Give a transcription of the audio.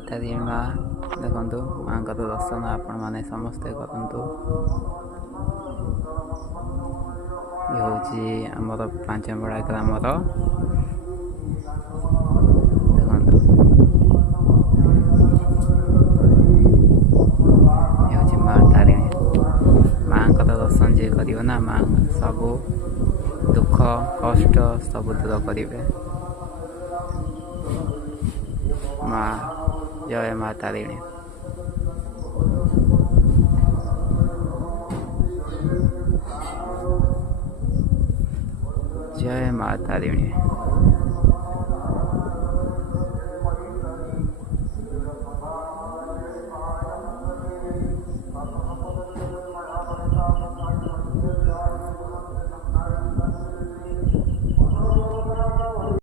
तारिणी माँ देखु माँ का दर्शन आपण मैंने समस्ते करूँ। ये हूँ आमर पांचमड़ा ग्रामर देखु ये हूँ माँ तारिणी। माँ का दर्शन जी कर माँ सब दुख कष्ट सब दूर करेंगे। माँ जय माँ तारिणी। जय माँ तारिणी।